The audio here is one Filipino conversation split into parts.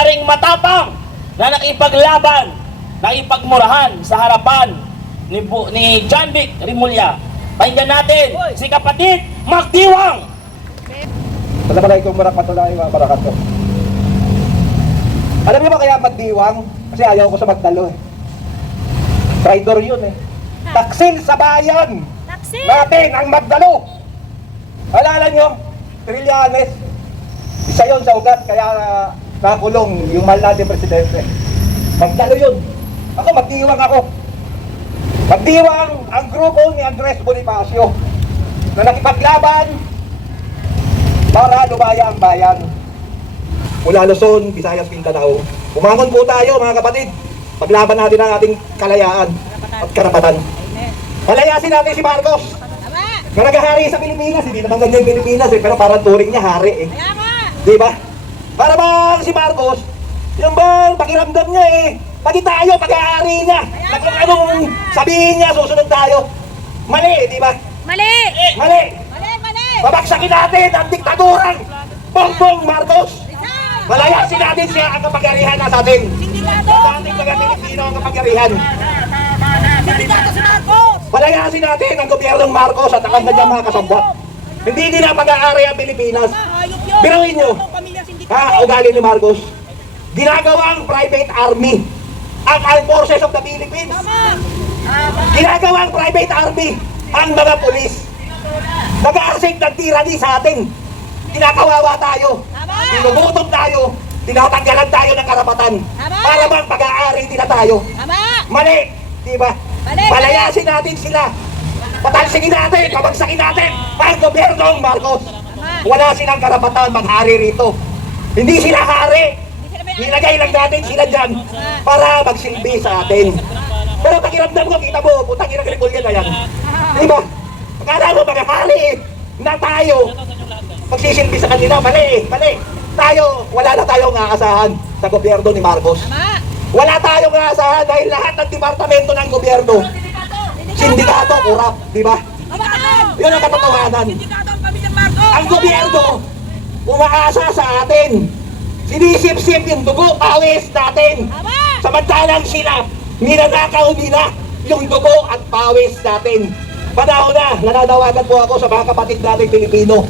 Isa ring matapang na nakipaglaban, nakipagmurahan sa harapan ni John Vic Rimulya. Pakinggan natin si kapatid Magdiwang. Assalamualaikum warahmatullahi wabarakatuh. Alam niyo ba kaya Magdiwang? Kasi ayaw ko sa Magdalo eh. Traitor yun eh. Taksil sa bayan natin ang Magdalo. Alala nyo, Trillanes, isa yun sa ugat kaya nakulong yung mahal natin presidente. Magdalo yun. Ako, Magdiwang ako. Magdiwang ang grupo ni Andres Bonifacio na nakipaglaban para lumaya ang bayan. Mula Luzon, Visayas, Mindanao. Umangon po tayo mga kapatid. Paglaban natin ang ating kalayaan at karapatan. Palayasin natin si Marcos. Na naghahari sa Pilipinas. Hindi naman ganyan yung Pilipinas eh, pero parang turing niya hari eh. Diba? Para bang si Marcos, yung bang pakiramdam niya eh, pati tayo, pag-aari niya. Kung anong sabihin niya, susunod tayo. Mali, diba? Mali! Mali! Mali! Babaksakin natin ang diktadurang Bongbong Marcos. Palayasin natin siya ang kapangyarihan na sa atin. Sindikato! Sa ating mga Pilipino ang kapangyarihan. Sindikato si Marcos! Palayasin natin ang gobyernong Marcos at ang kanyang mga kasabwat. Hindi nila pag-aari ang Pilipinas. Biruin nyo, ugali ni Marcos. Ginagawang private army ang Armed Forces of the Philippines. Ginagawang private army ang mga pulis. Nag-aasik ng tyranny sa atin. Kinakawawa tayo. Tinugutom tayo. Tinatanggalan tayo ng karapatan. Para bang pag-aari nila tayo. Mali, diba? Palayasin natin sila. Patalsingin natin, pabagsakin natin ang gobyernong Marcos. Wala silang karapatan maghari rito. Hindi sila hari. Nilagay lang natin sila dyan para magsilbi sa atin. Pero pakiramdam ko, kita mo, putang ina Rimulya na yan. Diba? Akala mo mga hari na tayo magsisilbi sa kanila. Mali, mali. Tayo, wala na tayong aasahan sa gobyerno ni Marcos. Wala tayong aasahan dahil lahat ng departamento ng gobyerno, sindikato, kurap, diba? Yun ang katotohanan. Ang gobyerno, umaasa sa atin. Sinisip-sip yung dugo, pawis natin. Samantalang sila, ninanakaw nila yung dugo at pawis natin. Panahon na, nananawagan po ako sa mga kapatid natin Pilipino.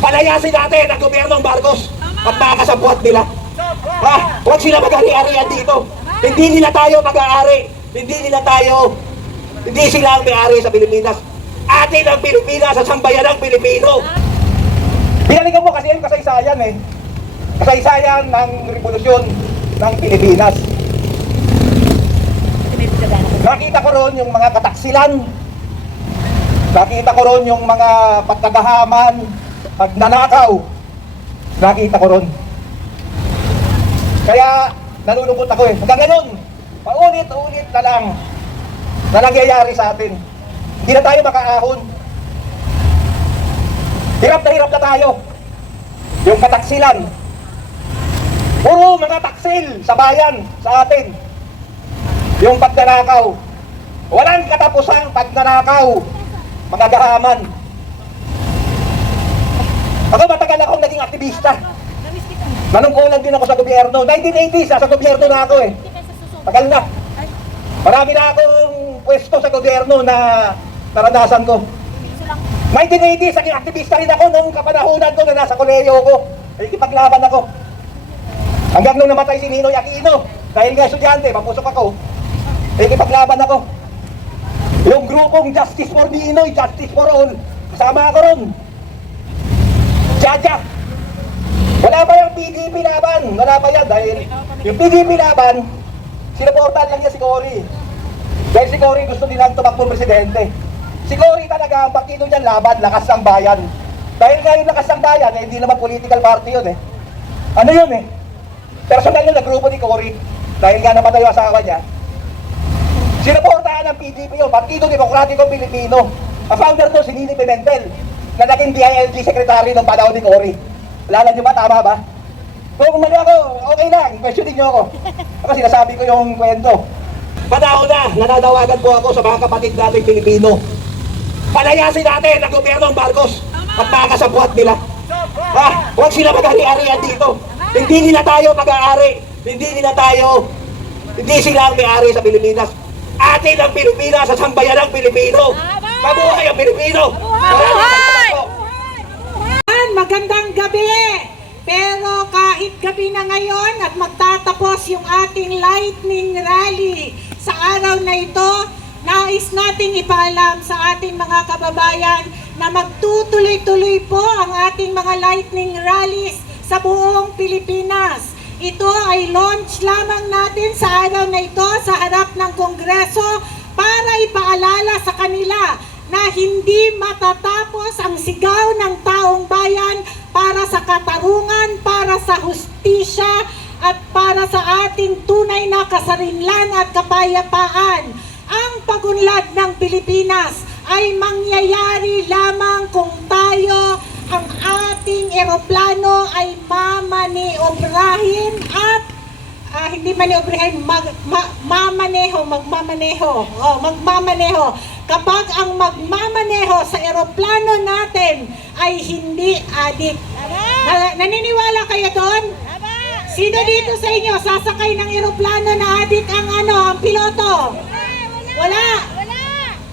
Palayasin natin ang gobyernong Marcos at mga kasabwat nila. Huwag sila mag-ari-arian dito. Hindi nila tayo mag-aari. Hindi sila ang may-ari sa Pilipinas. Atin ang Pilipinas sa sambayan ng Pilipino. Binalikan mo kasi yung kasaysayan eh. Kasaysayan ng revolusyon ng Pilipinas. Nakita ko ron yung mga kataksilan. Nakita ko ron yung mga pagkagahaman, pagnanakaw. Nakita ko ron. Kaya nalulungkot ako eh. Hanggang ngayon, paulit-ulit na lang na nangyayari sa atin. Hindi na tayo makaahon. Hirap na tayo. Yung kataksilan. Puro mga taksil sa bayan, sa atin. Yung pagnanakaw. Walang katapusang pagnanakaw. Mga gahaman. Ako matagal akong naging aktivista. Manungkulan din ako sa gobyerno. 1980s, sa gobyerno na ako eh. Tagal na. Marami na akong pwesto sa gobyerno na naranasan ko. 1980s, naging aktivista rin ako nung kapanahunan ko na nasa koleyo ko. Ikipaglaban ako. Hanggang nung namatay si Ninoy Aquino. Dahil nga estudyante, papusok ako. Ikipaglaban ako. Yung grupong Justice for Ninoy, Justice for All, kasama ako ron. Jaja. Wala pa yung PDP laban. Wala pa yan dahil yung PDP laban, sinuportahan lang niya si Cory. Dahil si Cory gusto nilang tumakbong presidente. Si Cory talaga, ang partido niyan laban, lakas ng bayan. Dahil nga yung lakas ng bayan, eh, hindi naman political party yun eh. Ano yun eh? Personal yun na grupo ni Cory. Dahil nga namatay yung asawa niya. Sinuportahan ng PDP yun, Partido Demokratiko Pilipino. Ang founder to si Nini Pimentel, na naging DILG secretary ng panahon ni Cory. Alala niyo ba? Tama ba? Kung mali ako, okay lang. Questioning niyo ako. Ako sinasabi ko yung kwento. Panahon na, nananawagan po ako sa mga kapatid nating Pilipino. Palayasin natin ang gobyernong Marcos at mga kasabwat nila. Huwag sila mag-ari-arian dito. Hindi nila tayo pag-aari. Hindi sila ang may-ari sa Pilipinas. Atin ang Pilipinas sa sambayan ng Pilipino. Mabuhay ang Pilipino! Maraming salamat po. Magandang gabi! Pero kahit gabi na ngayon at magtatapos yung ating lightning rally sa araw na ito, nais nating ipaalam sa ating mga kababayan na magtutuloy-tuloy po ang ating mga lightning rallies sa buong Pilipinas. Ito ay launch lamang natin sa araw na ito sa harap ng Kongreso para ipaalala sa kanila na hindi matatapos ang sigaw ng taong bayan para sa katarungan, para sa hustisya at para sa ating tunay na kasarinlan at kapayapaan. Ang pagunlad ng Pilipinas ay mangyayari lamang kung tayo ang ating eroplano ay mamaniobраhin at magmamaneho. Kapag ang magmamaneho sa eroplano natin ay hindi adik. Naniniwala kayo doon? Sino dito sa inyo sasakay ng eroplano na adik ang piloto? Wala.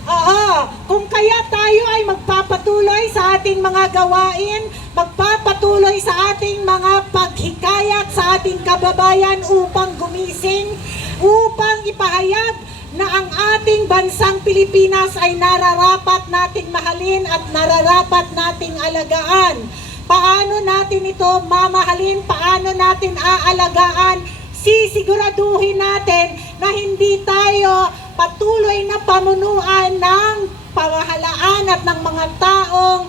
Oo, kung kaya tayo ay magpapatuloy sa ating mga gawain, magpapatuloy sa ating mga paghikayat sa ating kababayan upang gumising, upang ipahayag na ang ating bansang Pilipinas ay nararapat nating mahalin at nararapat nating alagaan. Paano natin ito mamahalin? Paano natin aalagaan? Sisiguraduhin natin na hindi tayo patuloy na pamunuan ng pamahalaan at ng mga taong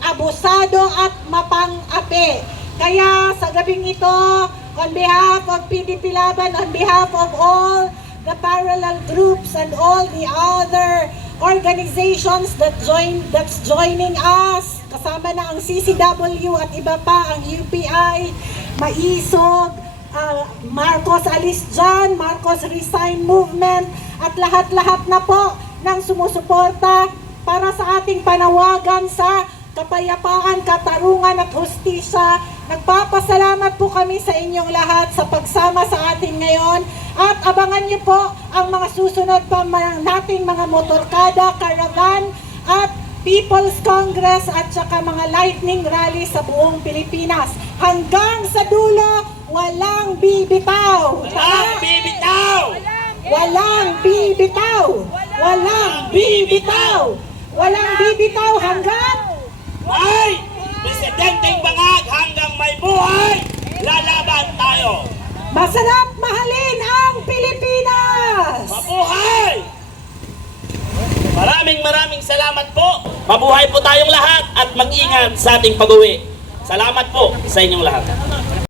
abusado at mapang-api. Kaya sa gabing ito, on behalf of PDP Laban, on behalf of all the parallel groups and all the other organizations that's joining us, kasama na ang CCW at iba pa, ang UPI, Maisog, Marcos Alis Dyan, Marcos Resign Movement, at lahat-lahat na po ng sumusuporta para sa ating panawagan sa kapayapaan, katarungan at hustisya. Nagpapasalamat po kami sa inyong lahat sa pagsama sa atin ngayon at abangan niyo po ang mga susunod pa nating mga motorkada, caravan at People's Congress at saka mga lightning rally sa buong Pilipinas. Hanggang sa dulo, walang bibitaw! Walang bibitaw! Walang bibitaw! Walang bibitaw! Walang bibitaw hanggang Ay! Presidenteng Bangag hanggang may buhay! Lalaban tayo! masarap mahalin ang Pilipinas! Mabuhay! Maraming salamat po. Mabuhay po tayong lahat at mag-ingat sa ating pag-uwi. Salamat po sa inyong lahat.